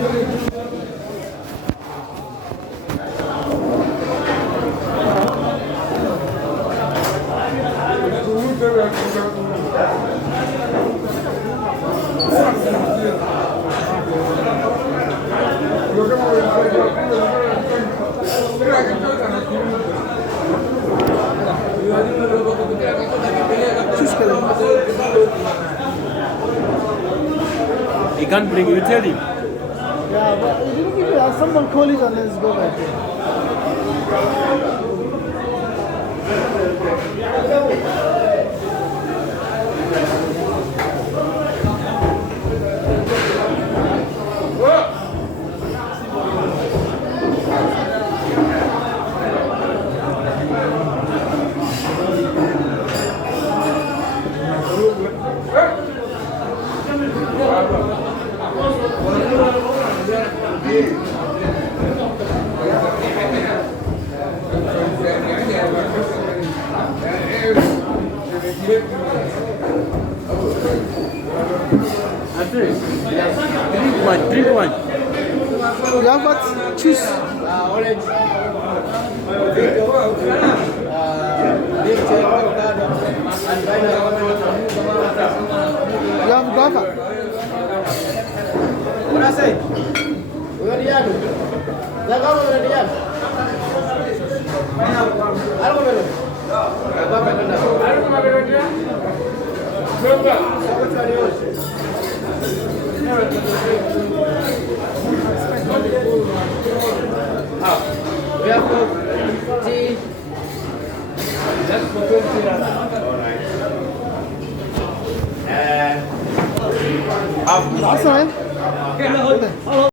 He can't bring you, tell him. Yeah, but you didn't give me someone call it and let's go back there. Drink one. You have what? Choose. Orange. You have guava. What I say? We're the other. The government the other. I don't know. We have tea. That's for 20. All right. That's all right.